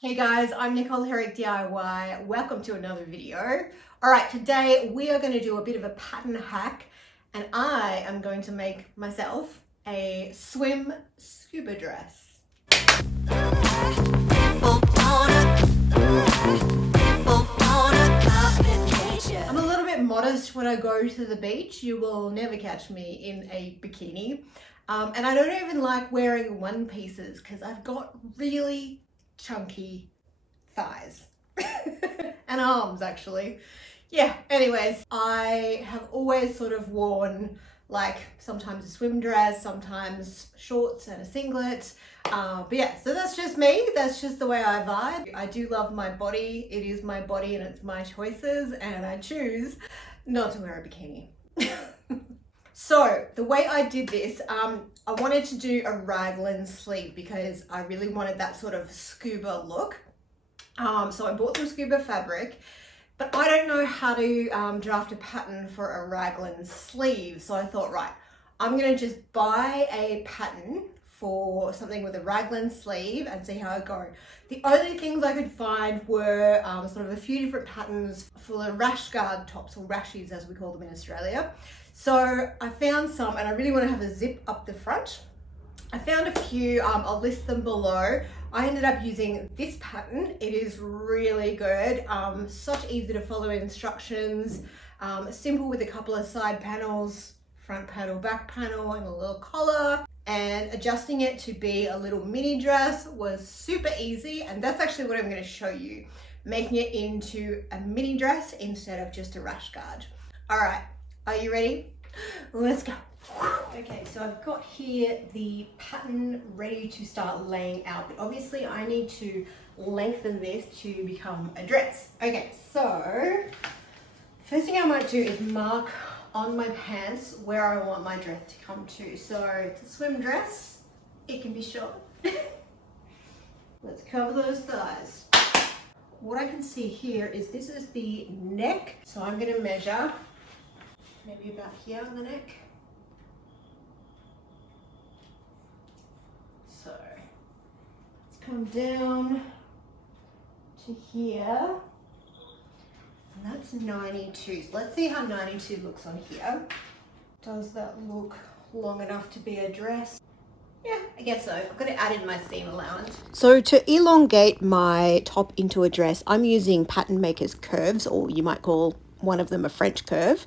Hey guys, I'm Nicole Herrick DIY. Welcome to another video. All right, today we are going to do a bit of a pattern hack and I am going to make myself a swim scuba dress. I'm a little bit modest when I go to the beach. You will never catch me in a bikini. And I don't even like wearing one pieces because I've got really chunky thighs and arms actually. Yeah, anyways, I have always sort of worn like sometimes a swim dress, sometimes shorts and a singlet. But yeah, so that's just me. That's just the way I vibe. I do love my body. It is my body and it's my choices, and I choose not to wear a bikini. So the way I did this, I wanted to do a raglan sleeve because I really wanted that sort of scuba look. So I bought some scuba fabric, but I don't know how to draft a pattern for a raglan sleeve. So I thought, right, I'm gonna just buy a pattern for something with a raglan sleeve and see how it goes. The only things I could find were sort of a few different patterns for the rashguard tops, or rashies as we call them in Australia. So I found some, and I really want to have a zip up the front. I found a few, I'll list them below. I ended up using this pattern. It is really good, such easy to follow instructions, simple with a couple of side panels, front panel, back panel, and a little collar. And adjusting it to be a little mini dress was super easy, and that's actually what I'm going to show you, making it into a mini dress instead of just a rash guard. All right, are you ready? Let's go. Okay, so I've got here the pattern ready to start laying out, but obviously I need to lengthen this to become a dress. Okay, so first thing I might do is mark on my pants where I want my dress to come to. So it's a swim dress, it can be short. Let's cover those thighs. What I can see here is this is the neck, so I'm going to measure maybe about here on the neck. So let's come down to here, and that's 92. So let's see how 92 looks on here. Does that look long enough to be a dress? Yeah, I guess so. I've got to add in my seam allowance. So to elongate my top into a dress, I'm using Pattern Maker's curves, or you might call one of them a French curve.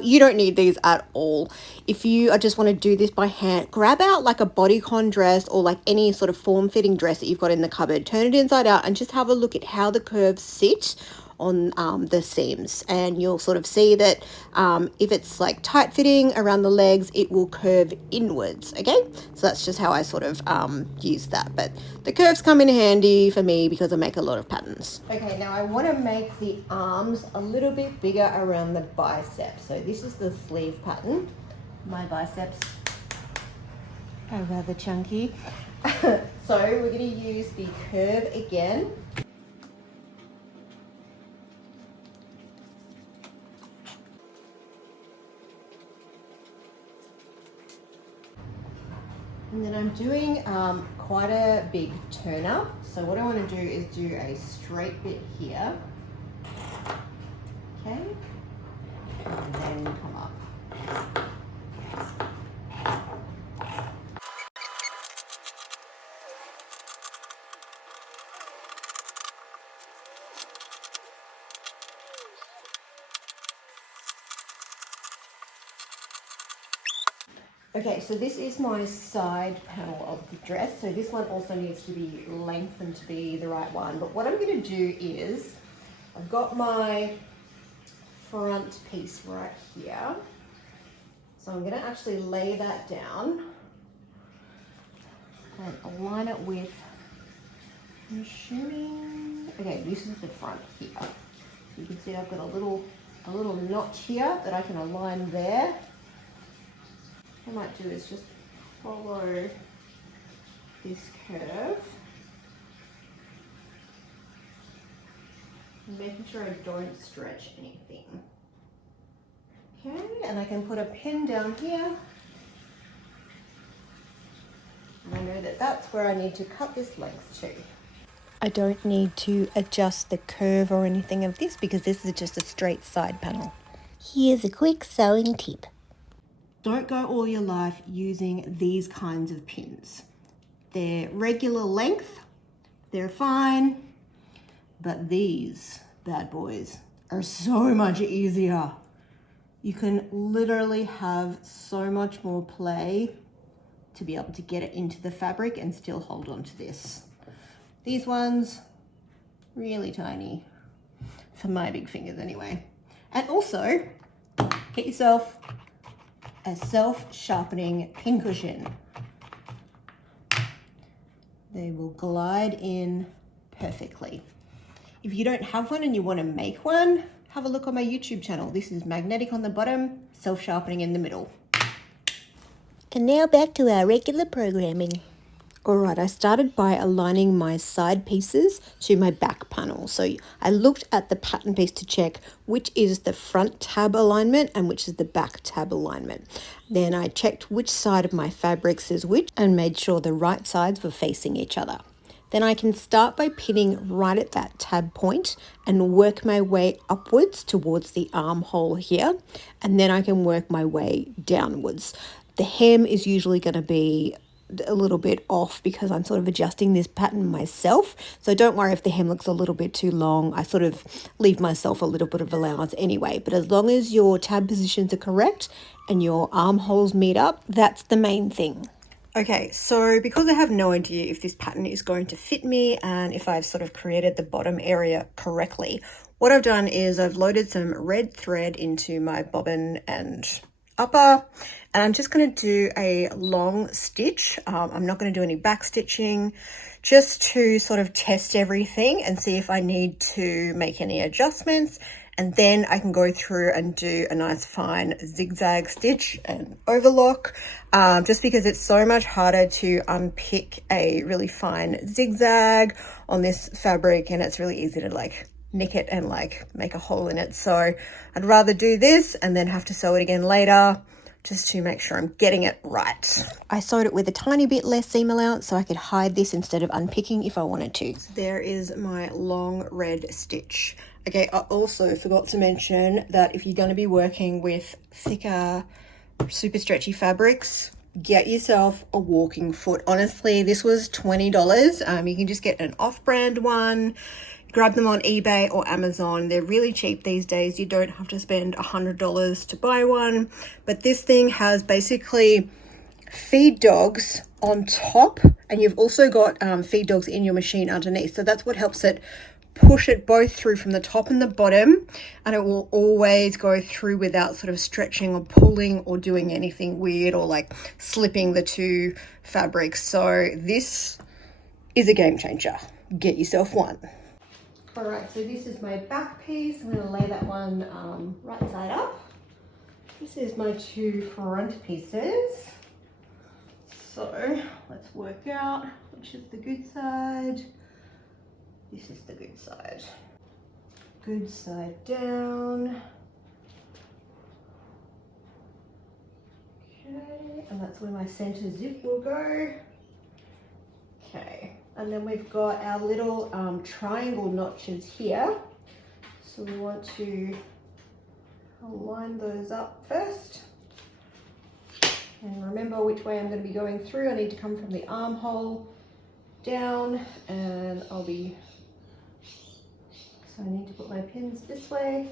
You don't need these at all. If you just want to do this by hand, grab out like a bodycon dress or like any sort of form-fitting dress that you've got in the cupboard, turn it inside out and just have a look at how the curves sit on the seams, and you'll sort of see that if it's like tight fitting around the legs, it will curve inwards. Okay, so that's just how I sort of use that, but the curves come in handy for me because I make a lot of patterns. Okay, now I want to make the arms a little bit bigger around the biceps. So this is the sleeve pattern. My biceps are rather chunky. So we're going to use the curve again. And then I'm doing quite a big turn up. So what I want to do is do a straight bit here. Okay. And then come up. Okay, so this is my side panel of the dress. So this one also needs to be lengthened to be the right one. But what I'm going to do is, I've got my front piece right here. So I'm going to actually lay that down and align it with, I'm assuming, okay, this is the front here. So you can see I've got a little notch here that I can align there. What I might do is just follow this curve, making sure I don't stretch anything. Okay, and I can put a pin down here. And I know that that's where I need to cut this length to. I don't need to adjust the curve or anything of this because this is just a straight side panel. Here's a quick sewing tip. Don't go all your life using these kinds of pins. They're regular length, they're fine, but these bad boys are so much easier. You can literally have so much more play to be able to get it into the fabric and still hold on to this. These ones, really tiny, for my big fingers anyway. And also, get yourself a self-sharpening pin cushion. They will glide in perfectly. If you don't have one and you want to make one, have a look on my YouTube channel. This is magnetic on the bottom, self-sharpening in the middle. And now back to our regular programming. Alright, I started by aligning my side pieces to my back panel. So I looked at the pattern piece to check which is the front tab alignment and which is the back tab alignment. Then I checked which side of my fabrics is which and made sure the right sides were facing each other. Then I can start by pinning right at that tab point and work my way upwards towards the armhole here. And then I can work my way downwards. The hem is usually going to be a little bit off because I'm sort of adjusting this pattern myself. So don't worry if the hem looks a little bit too long. I sort of leave myself a little bit of allowance anyway. But as long as your tab positions are correct and your armholes meet up, that's the main thing. Okay, so because I have no idea if this pattern is going to fit me and if I've sort of created the bottom area correctly, what I've done is I've loaded some red thread into my bobbin and upper, and I'm just going to do a long stitch. I'm not going to do any back stitching, just to sort of test everything and see if I need to make any adjustments, and then I can go through and do a nice fine zigzag stitch and overlock, just because it's so much harder to unpick a really fine zigzag on this fabric, and it's really easy to like nick it and like make a hole in it. So I'd rather do this and then have to sew it again later just to make sure I'm getting it right. I sewed it with a tiny bit less seam allowance so I could hide this instead of unpicking if I wanted to. So there is my long red stitch. Okay, I also forgot to mention that if you're going to be working with thicker, super stretchy fabrics, get yourself a walking foot. Honestly, this was $20. You can just get an off-brand one. Grab them on eBay or Amazon. They're really cheap these days. You don't have to spend $100 to buy one. But this thing has basically feed dogs on top, and you've also got feed dogs in your machine underneath. So that's what helps it push it both through from the top and the bottom, and it will always go through without sort of stretching or pulling or doing anything weird or like slipping the two fabrics. So this is a game changer. Get yourself one. All right, so this is my back piece. I'm going to lay that one right side up. This is my two front pieces. So let's work out which is the good side. This is the good side. Good side down. Okay, and that's where my center zip will go. Okay. And then we've got our little triangle notches here. So we want to align those up first. And remember which way I'm going to be going through. I need to come from the armhole down, and so I need to put my pins this way.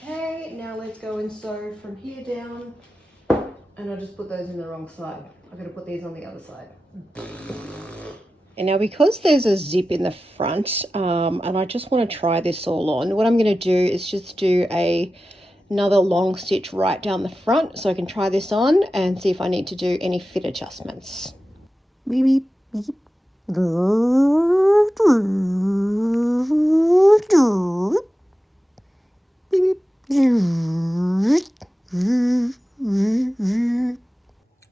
Okay, now let's go and sew from here down, and I just put those in the wrong side. I've got to put these on the other side. And now because there's a zip in the front, and I just want to try this all on, what I'm going to do is just do another long stitch right down the front so I can try this on and see if I need to do any fit adjustments. Beep, beep, beep.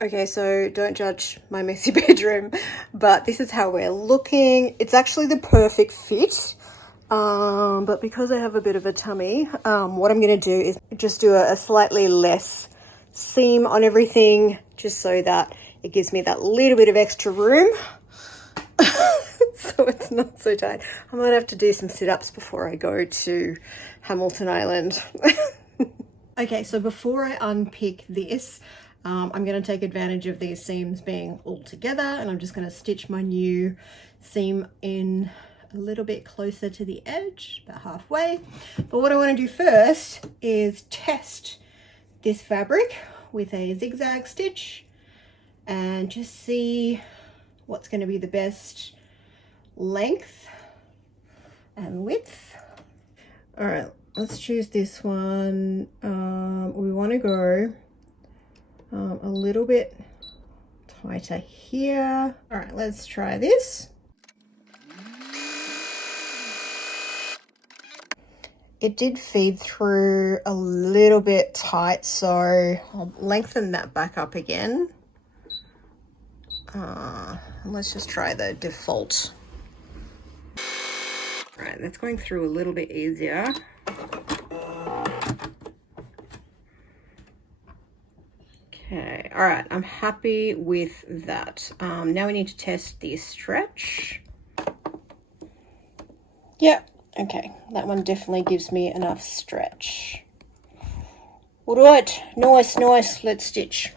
Okay, so don't judge my messy bedroom, but this is how we're looking. It's actually the perfect fit, but because I have a bit of a tummy, what I'm going to do is just do a slightly less seam on everything just so that it gives me that little bit of extra room. So it's not so tight. I might have to do some sit-ups before I go to Hamilton Island. Okay, so before I unpick this, I'm going to take advantage of these seams being all together, and I'm just going to stitch my new seam in a little bit closer to the edge, about halfway. But what I want to do first is test this fabric with a zigzag stitch and just see what's going to be the best length and width. All right, let's choose this one. We want to go a little bit tighter here. All right, let's try this. It did feed through a little bit tight, so I'll lengthen that back up again. Let's just try the default. All right, that's going through a little bit easier. Okay, all right, I'm happy with that. Now we need to test the stretch. Yep, okay, that one definitely gives me enough stretch. All right, nice, let's stitch.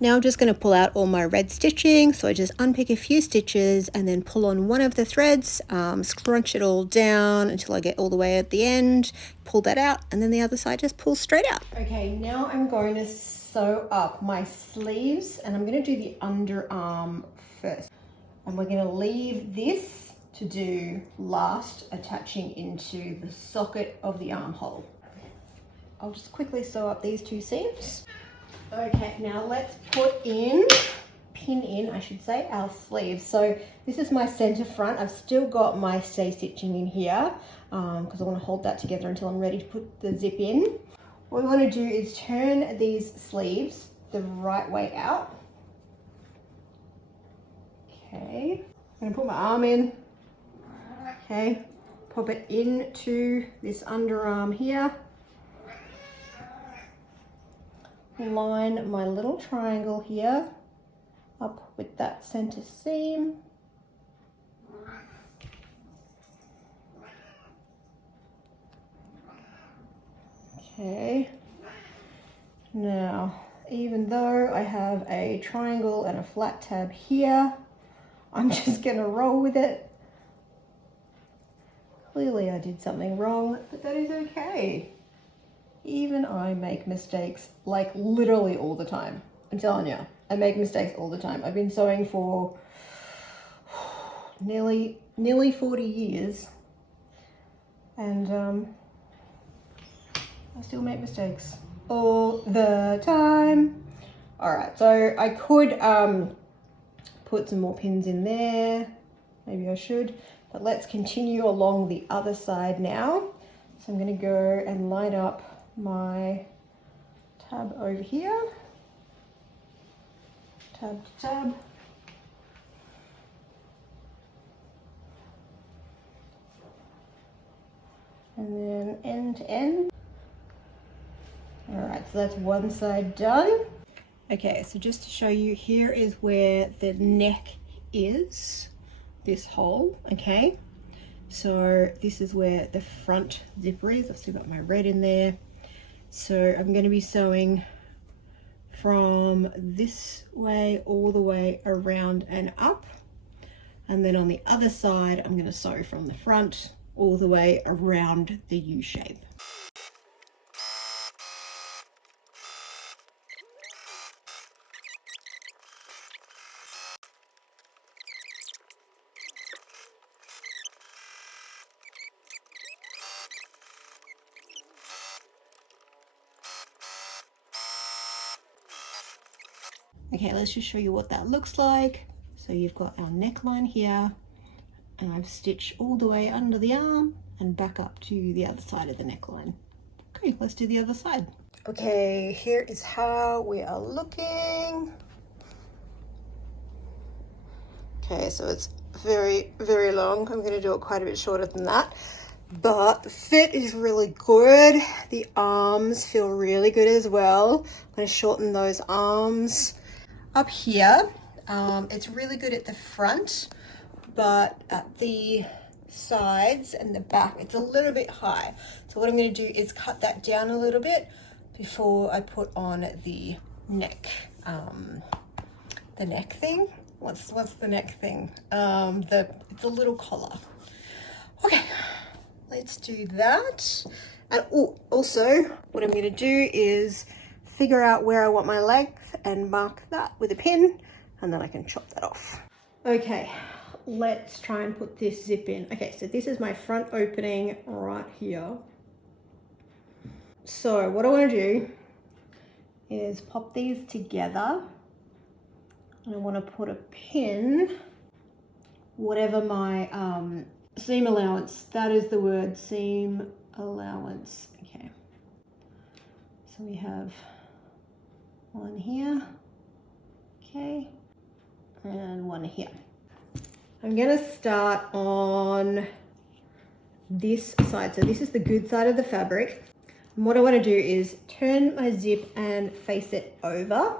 Now I'm just going to pull out all my red stitching, so I just unpick a few stitches and then pull on one of the threads, scrunch it all down until I get all the way at the end, pull that out, and then the other side just pulls straight out. Okay, now I'm going to sew up my sleeves, and I'm going to do the underarm first. And we're going to leave this to do last, attaching into the socket of the armhole. I'll just quickly sew up these two seams. Okay, now let's pin in, I should say, our sleeves. So this is my center front. I've still got my stay stitching in here because I want to hold that together until I'm ready to put the zip in. What we want to do is turn these sleeves the right way out. Okay, I'm going to put my arm in. Okay, pop it into this underarm here. Line my little triangle here up with that center seam. Okay, now even though I have a triangle and a flat tab here, I'm just gonna roll with it. Clearly I did something wrong, but that is okay. Even I make mistakes, like literally all the time. I'm telling you, I make mistakes all the time. I've been sewing for nearly 40 years, and I still make mistakes all the time. All right, so I could put some more pins in there. Maybe I should, but let's continue along the other side now. So I'm gonna go and line up my tab over here, tab to tab, and then end to end. All right, so that's one side done. Okay, so just to show you, here is where the neck is, this hole, okay? So this is where the front zipper is. I've still got my red in there. So I'm going to be sewing from this way all the way around and up, and then on the other side I'm going to sew from the front all the way around the U shape. Okay, let's just show you what that looks like. So you've got our neckline here, and I've stitched all the way under the arm and back up to the other side of the neckline. Okay, let's do the other side. Okay, here is how we are looking. Okay, so it's very, very long. I'm going to do it quite a bit shorter than that. But the fit is really good. The arms feel really good as well. I'm going to shorten those arms up here. It's really good at the front, but at the sides and the back, it's a little bit high. So what I'm going to do is cut that down a little bit before I put on the neck thing. What's the neck thing? It's a little collar. Okay, let's do that. And also what I'm going to do is figure out where I want my length and mark that with a pin, and then I can chop that off. Okay, let's try and put this zip in. Okay, so this is my front opening right here. So what I want to do is pop these together, and I want to put a pin, whatever my seam allowance, that is the word, seam allowance. Okay, so we have one here, okay, and one here. I'm going to start on this side. So this is the good side of the fabric. And what I want to do is turn my zip and face it over.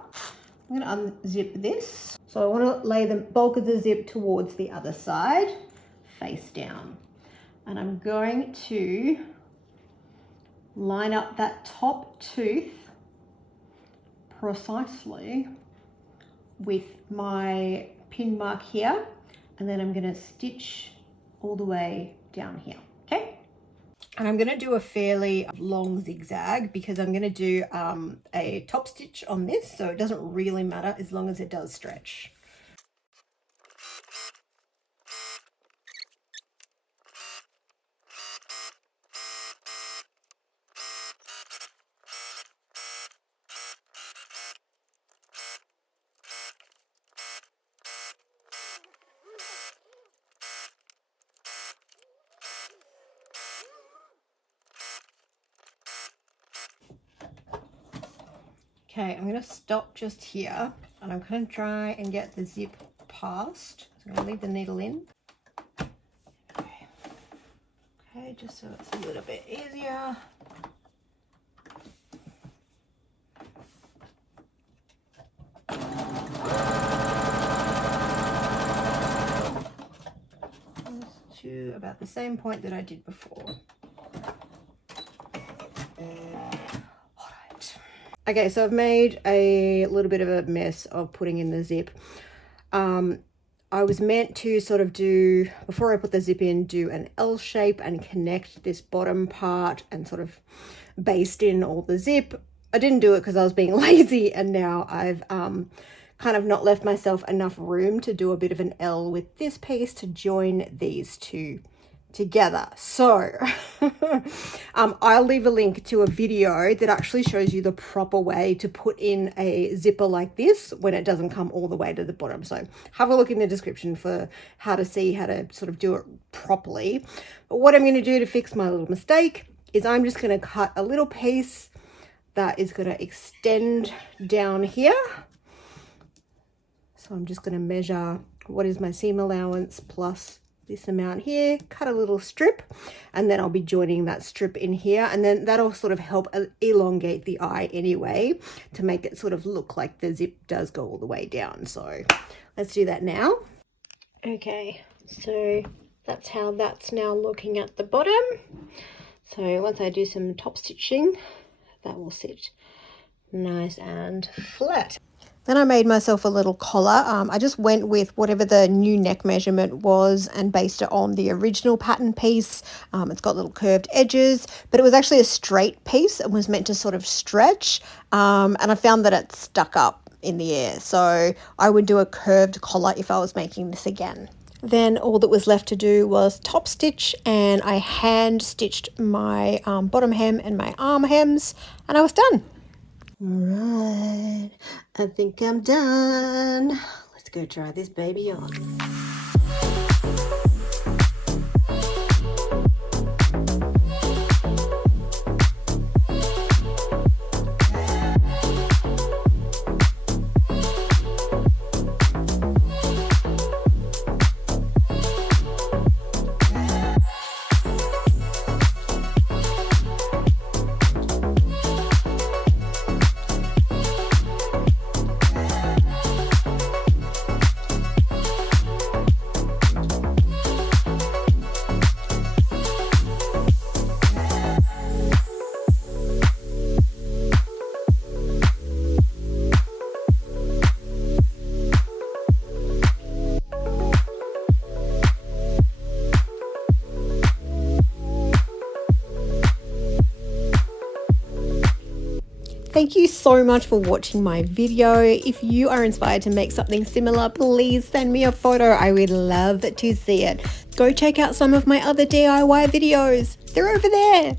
I'm going to unzip this. So I want to lay the bulk of the zip towards the other side, face down. And I'm going to line up that top tooth precisely with my pin mark here. And then I'm going to stitch all the way down here, okay? And I'm going to do a fairly long zigzag because I'm going to do a top stitch on this, so it doesn't really matter as long as it does stretch. Okay, I'm going to stop just here, and I'm going to try and get the zip past. So I'm going to leave the needle in. Okay, just so it's a little bit easier. To about the same point that I did before. Okay, so I've made a little bit of a mess of putting in the zip. I was meant to sort of do, before I put the zip in, do an L shape and connect this bottom part and sort of baste in all the zip. I didn't do it because I was being lazy, and now I've kind of not left myself enough room to do a bit of an L with this piece to join these two together. So I'll leave a link to a video that actually shows you the proper way to put in a zipper like this when it doesn't come all the way to the bottom. So have a look in the description for how to see how to sort of do it properly. But what I'm going to do to fix my little mistake is I'm just going to cut a little piece that is going to extend down here. So I'm just going to measure what is my seam allowance plus this amount here, cut a little strip, and then I'll be joining that strip in here, and then that'll sort of help elongate the eye anyway to make it sort of look like the zip does go all the way down. So let's do that now. Okay, so that's how that's now looking at the bottom. So once I do some top stitching, that will sit nice and flat. Then I made myself a little collar. I just went with whatever the new neck measurement was and based it on the original pattern piece. It's got little curved edges, but it was actually a straight piece and was meant to sort of stretch. And I found that it stuck up in the air. So I would do a curved collar if I was making this again. Then all that was left to do was top stitch, and I hand stitched my bottom hem and my arm hems, and I was done. All right, I think I'm done. Let's go try this baby on. Thank you so much for watching my video. If you are inspired to make something similar, please send me a photo. I would love to see it. Go check out some of my other DIY videos. They're over there.